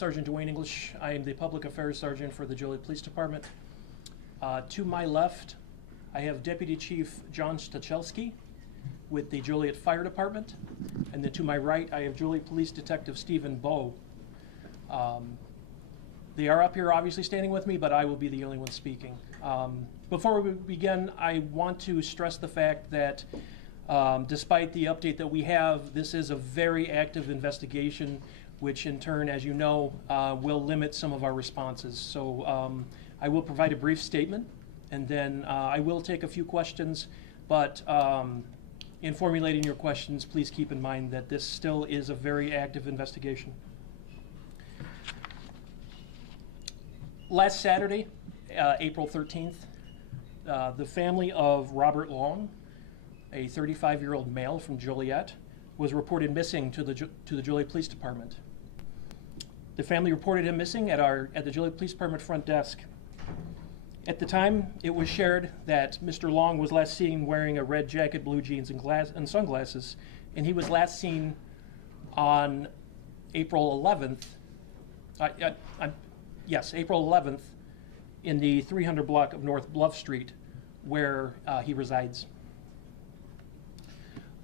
Sergeant Dwayne English. I am the Public Affairs Sergeant for the Joliet Police Department. To my left, I have Deputy Chief John Stachelski with the Joliet Fire Department. And then to my right, I have Joliet Police Detective Stephen Bowe. They are up here obviously standing with me, but I will be the only one speaking. Before we begin, I want to stress the fact that despite the update that we have, this is a very active investigation, which in turn, as you know, will limit some of our responses. So I will provide a brief statement, and then I will take a few questions, but in formulating your questions, please keep in mind that this still is a very active investigation. Last Saturday, April 13th, the family of Robert Long, a 35-year-old male from Joliet, was reported missing to the Joliet Police Department. The family reported him missing at the Joliet Police Department front desk. At the time, it was shared that Mr. Long was last seen wearing a red jacket, blue jeans, and sunglasses, and he was last seen on April 11th. Yes, April 11th, in the 300 block of North Bluff Street, where he resides.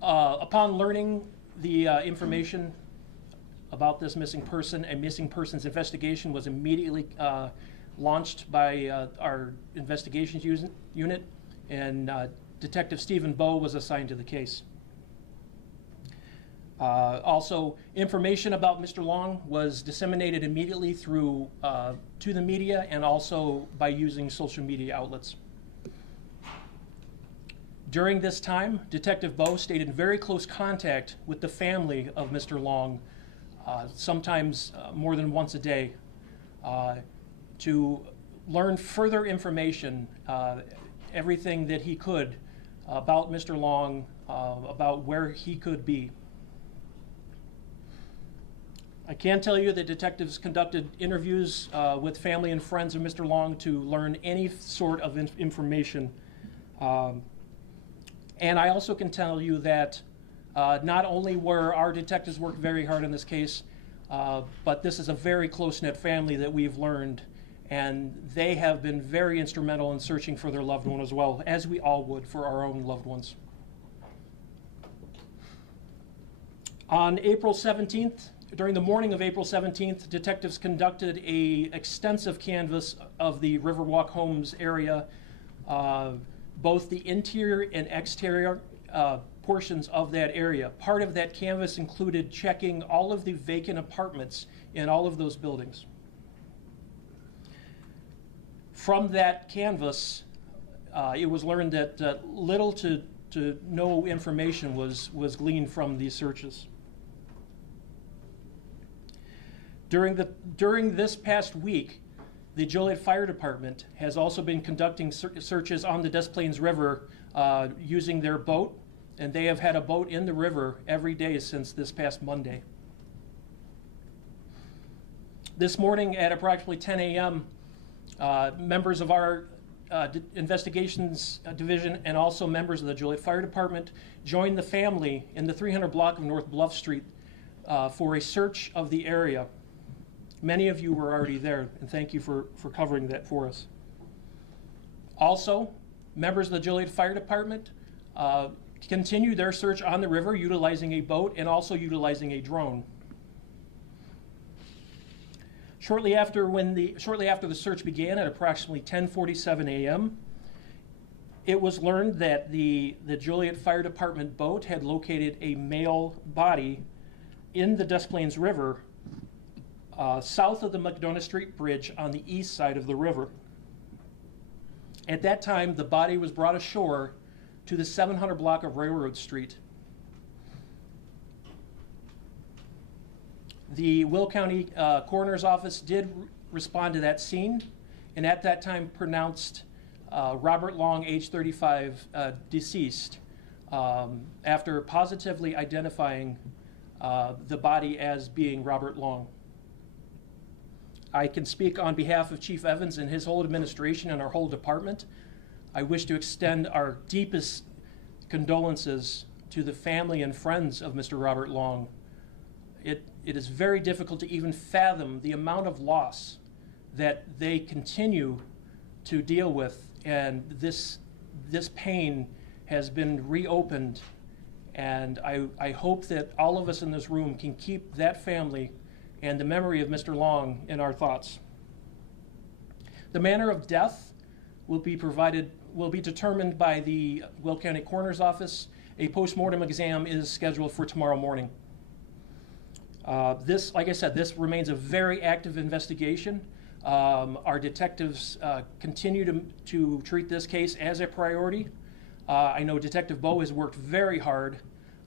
Upon learning the information about this missing person, a missing persons investigation was immediately launched by our investigations unit, and Detective Stephen Bowe was assigned to the case. Also, information about Mr. Long was disseminated immediately through to the media and also by using social media outlets. During this time, Detective Bowe stayed in very close contact with the family of Mr. Long, sometimes more than once a day, to learn further information, everything that he could about Mr. Long, about where he could be. I can tell you that detectives conducted interviews with family and friends of Mr. Long to learn any sort of information. And I also can tell you that not only were our detectives worked very hard in this case, but this is a very close-knit family that we've learned, and they have been very instrumental in searching for their loved one as well, as we all would for our own loved ones. On April 17th, during the morning of April 17th, detectives conducted an extensive canvass of the Riverwalk Homes area, both the interior and exterior portions of that area. Part of that canvass included checking all of the vacant apartments in all of those buildings. From that canvass, it was learned that little to no information was gleaned from these searches. During this past week, the Joliet Fire Department has also been conducting searches on the Des Plaines River using their boat, and they have had a boat in the river every day since this past Monday. This morning at approximately 10 a.m., members of our investigations division and also members of the Joliet Fire Department joined the family in the 300 block of North Bluff Street for a search of the area. Many of you were already there, and thank you for covering that for us. Also, members of the Joliet Fire Department continue their search on the river utilizing a boat and also utilizing a drone. Shortly after the search began at approximately 10:47 a.m., it was learned that the Joliet Fire Department boat had located a male body in the Des Plaines River south of the McDonough Street Bridge on the east side of the river. At that time, the body was brought ashore to the 700 block of Railroad Street. The Will County Coroner's Office did respond to that scene, and at that time pronounced Robert Long, age 35, deceased, after positively identifying the body as being Robert Long. I can speak on behalf of Chief Evans and his whole administration and our whole department. I wish to extend our deepest condolences to the family and friends of Mr. Robert Long. It it is very difficult to even fathom the amount of loss that they continue to deal with, and this pain has been reopened, and I hope that all of us in this room can keep that family and the memory of Mr. Long in our thoughts. The manner of death will be determined by the Will County Coroner's Office. A postmortem exam is scheduled for tomorrow morning. This, like I said, this remains a very active investigation. Our detectives continue to treat this case as a priority. I know Detective Bowe has worked very hard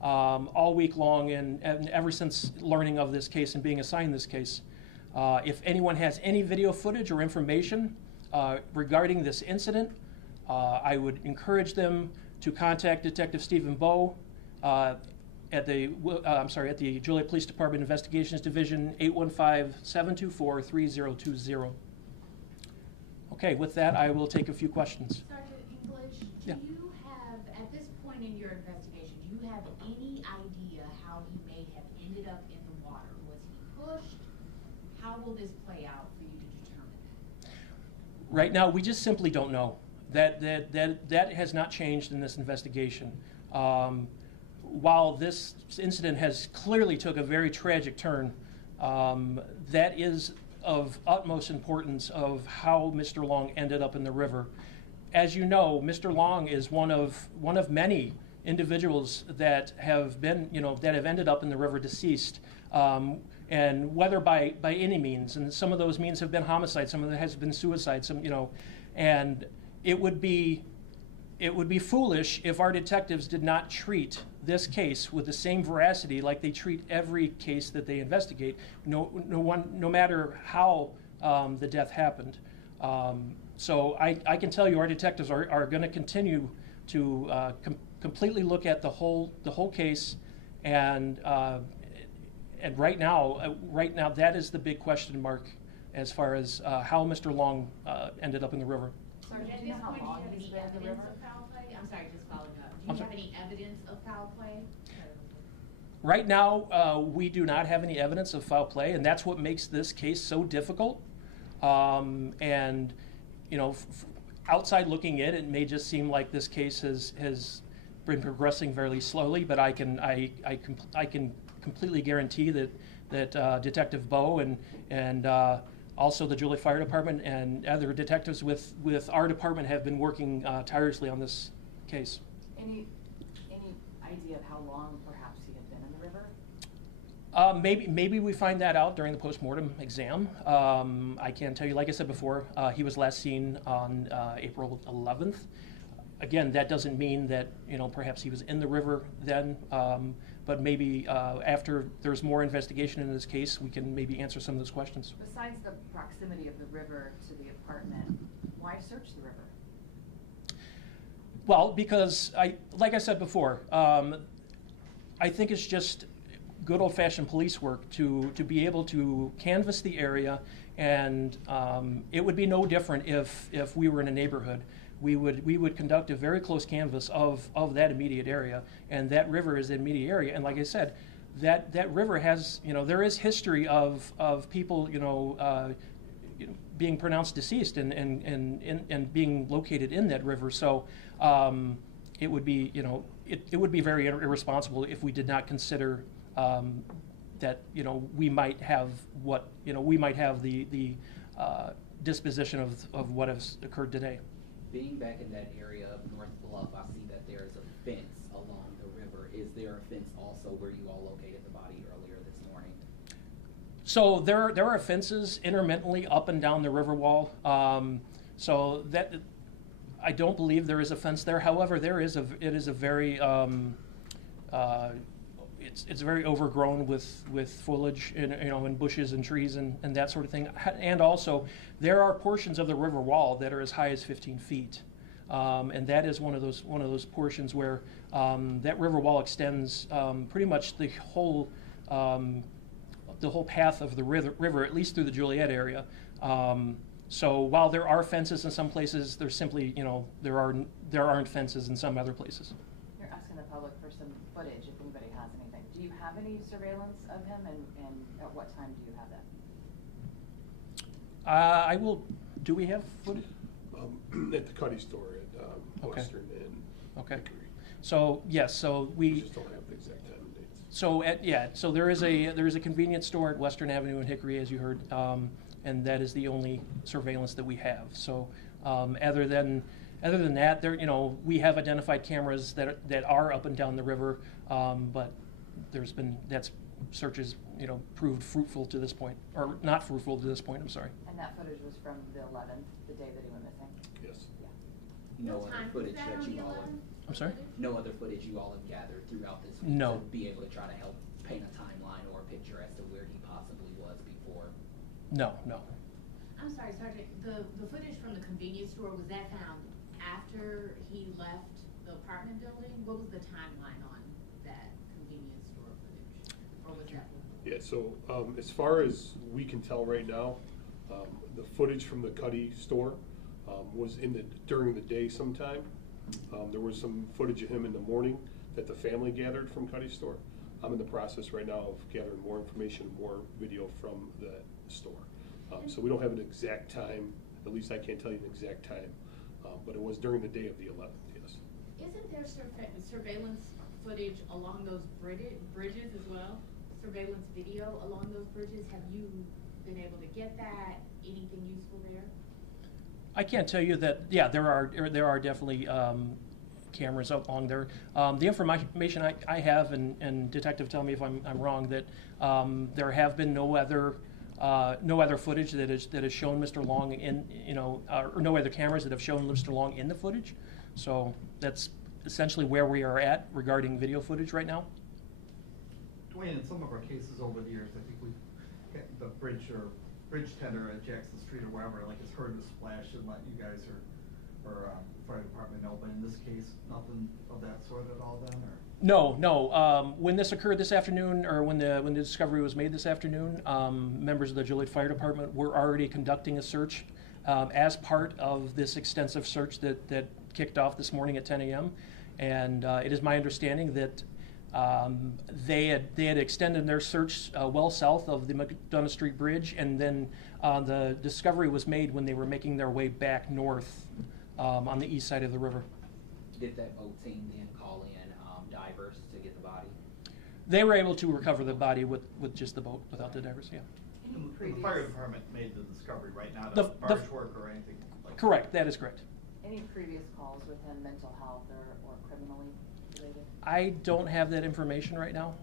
all week long and ever since learning of this case and being assigned this case. If anyone has any video footage or information regarding this incident, I would encourage them to contact Detective Stephen Bowe at the Joliet Police Department Investigations Division, 815-724-3020. Okay, with that, I will take a few questions. Sergeant English, Yeah. do you have, at this point in your investigation, do you have any idea how he may have ended up in the water? Was he pushed? How will this play out for you to determine that? Right now, we just simply don't know. That has not changed in this investigation. While this incident has clearly took a very tragic turn, that is of utmost importance of how Mr. Long ended up in the river. As you know, Mr. Long is one of many individuals that have been, that have ended up in the river deceased, and whether by any means. And some of those means have been homicide, some of it has been suicide, and it would be foolish if our detectives did not treat this case with the same veracity like they treat every case that they investigate, no matter how the death happened. So I can tell you our detectives are going to continue to completely look at the whole case, and right now that is the big question mark as far as how Mr. Long ended up in the river. Sergeant, at this point, do you have any evidence of foul play? I'm sorry, just following up. Do you have any evidence of foul play? Right now, we do not have any evidence of foul play, and that's what makes this case so difficult. And outside looking in, it may just seem like this case has been progressing very slowly, but I can completely guarantee that Detective Bowe and also the Joliet Fire Department and other detectives with our department have been working tirelessly on this case. Any idea of how long perhaps he had been in the river? Maybe we find that out during the postmortem exam. I can tell you, like I said before, he was last seen on April 11th. Again, that doesn't mean that perhaps he was in the river then, but maybe after there's more investigation in this case, we can maybe answer some of those questions. Besides the proximity of the river to the apartment, why search the river? Well, because like I said before, I think it's just good old-fashioned police work to be able to canvass the area, and it would be no different if we were in a neighborhood. We would conduct a very close canvass of that immediate area, and that river is the immediate area. And like I said, that river has, there is history of people, being pronounced deceased and being located in that river. So it would be, it would be very irresponsible if we did not consider that, we might have the disposition of what has occurred today. Being back in that area of North Bluff, I see that there is a fence along the river. Is there a fence also where you all located the body earlier this morning? So there are fences intermittently up and down the river wall. So that I don't believe there is a fence there. However, it is a very it's very overgrown with foliage and bushes and trees and that sort of thing. And also, there are portions of the river wall that are as high as 15 feet, and that is one of those portions where that river wall extends pretty much the whole path of the river, at least through the Joliet area. So while there are fences in some places, there's simply there aren't fences in some other places. You're asking the public for some footage if anybody has anything. Do you have any surveillance of him and At what time do you have that? Do we have footage? At the Cuddy store at Okay. Western and Okay. Hickory. So, yes, so We we, just don't have the exact time and dates. so so there is a convenience store at Western Avenue and Hickory, as you heard, and that is the only surveillance that we have. So, other than that, there, we have identified cameras that are up and down the river, but that's searches, proved fruitful to this point, or not fruitful to this point, I'm sorry. And that footage was from the 11th, the day that he went missing? Yes. Yeah. No What other time was footage that that on you the all have, 11th? I'm sorry? no other footage you all have gathered throughout this week No. to be able to try to help paint a timeline or a picture as to where he possibly was before? No. I'm sorry, Sergeant, the footage from the convenience store, was that found after he left the apartment building? What was the timeline on that convenience store footage? Or was that? Yeah, so as far as we can tell right now, the footage from the Cuddy store was during the day sometime. There was some footage of him in the morning that the family gathered from Cuddy store. I'm in the process right now of gathering more information, more video from the store. So we don't have an exact time, at least I can't tell you an exact time, but it was during the day of the 11th, yes. Isn't there surveillance footage along those bridges as well? Surveillance video along those bridges? Have you been able to get that? Anything useful there? I can't tell you that, yeah, there are definitely cameras up along there. The information I have, and Detective, tell me if I'm wrong, that there have been no other footage that has shown Mr. Long in, or no other cameras that have shown Mr. Long in the footage. So that's essentially where we are at regarding video footage right now. Dwayne, in some of our cases over the years, I think we've got the bridge tender at Jackson Street or wherever, like, has heard the splash and let you guys or fire department know, but in this case, nothing of that sort at all then, or? No. When this occurred this afternoon, or when the discovery was made this afternoon, members of the Joliet Fire Department were already conducting a search as part of this extensive search that kicked off this morning at 10 a.m. And it is my understanding that they had extended their search well south of the McDonough Street Bridge, and then the discovery was made when they were making their way back north on the east side of the river. Did that boat team then call in divers to get the body? They were able to recover the body with just the boat, without the divers, yeah. And the fire department made the discovery, right? Not The- a barge work or anything like that? Correct, that is correct. Any previous calls with him, mental health or criminally related? I don't have that information right now,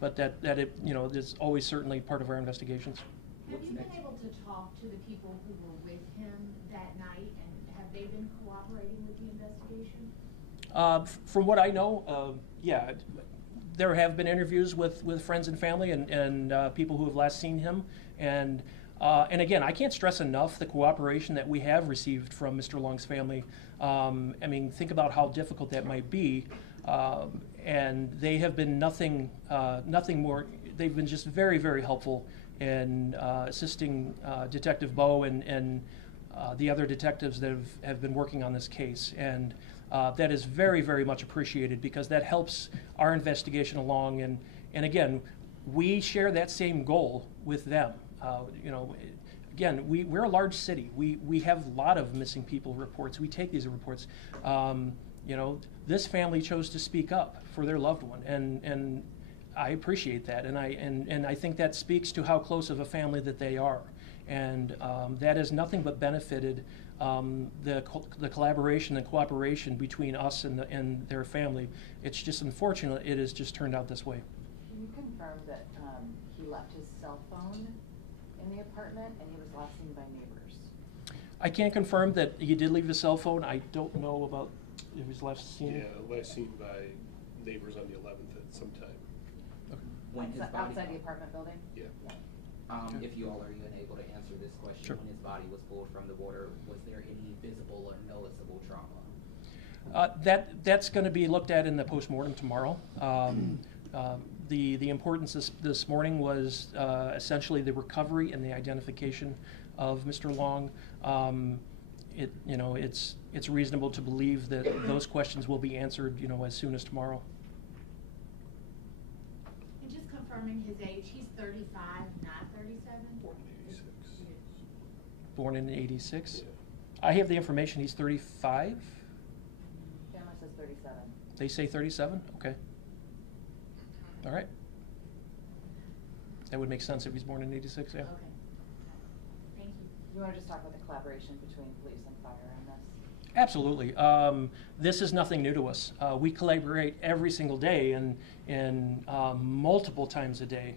but that is always certainly part of our investigations. Have you been next? able to talk to the people who were with him that night, and have they been cooperating with the investigation? From what I know, yeah, there have been interviews with friends and family and people who have last seen him, and again, I can't stress enough the cooperation that we have received from Mr. Long's family. I mean, think about how difficult that might be, and they have been nothing more. They've been just very, very helpful in assisting Detective Bowe and the other detectives that have been working on this case, and that is very, very much appreciated, because that helps our investigation along. And again, we share that same goal with them. Again, we're a large city. We have a lot of missing people reports. We take these reports. This family chose to speak up for their loved one, and I appreciate that, and I think that speaks to how close of a family that they are, and that has nothing but benefited the collaboration and cooperation between us and their family. It's just unfortunate it has just turned out this way. Can you confirm that he left his cell phone in the apartment and he was last seen by neighbors? I can't confirm that he did leave his cell phone. I don't know about if he was last seen. Yeah, last seen by neighbors on the 11th at some time. When his body Outside the apartment building? Yeah. Okay. If you all are even able to answer this question, Sure. when his body was pulled from the water, was there any visible or noticeable trauma? That's going to be looked at in the postmortem tomorrow. The importance this morning was essentially the recovery and the identification of Mr. Long. It's reasonable to believe that those questions will be answered, as soon as tomorrow. And just confirm confirming his age, he's 35, not 37? Born in '86. Born in '86. Yeah. I have the information, he's 35. Family says 37. They say 37? Okay. All right. That would make sense if he's born in '86, yeah. Okay. Thank you. You want to just talk about the collaboration between police and fire on this? Absolutely. This is nothing new to us. We collaborate every single day and multiple times a day.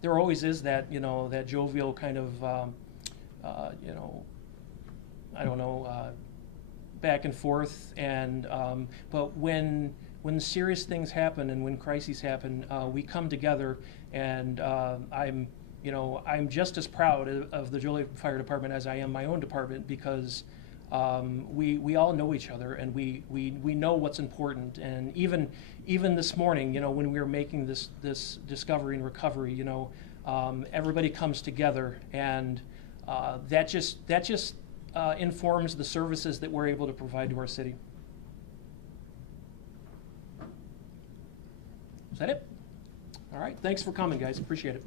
There always is that, that jovial kind of, I don't know, back and forth. And but when serious things happen and when crises happen, we come together. And I'm just as proud of the Joliet Fire Department as I am my own department, because we all know each other, and we know what's important. And even this morning, when we were making this discovery and recovery, everybody comes together, and that just informs the services that we're able to provide to our city. Is that it? All right. Thanks for coming, guys. Appreciate it.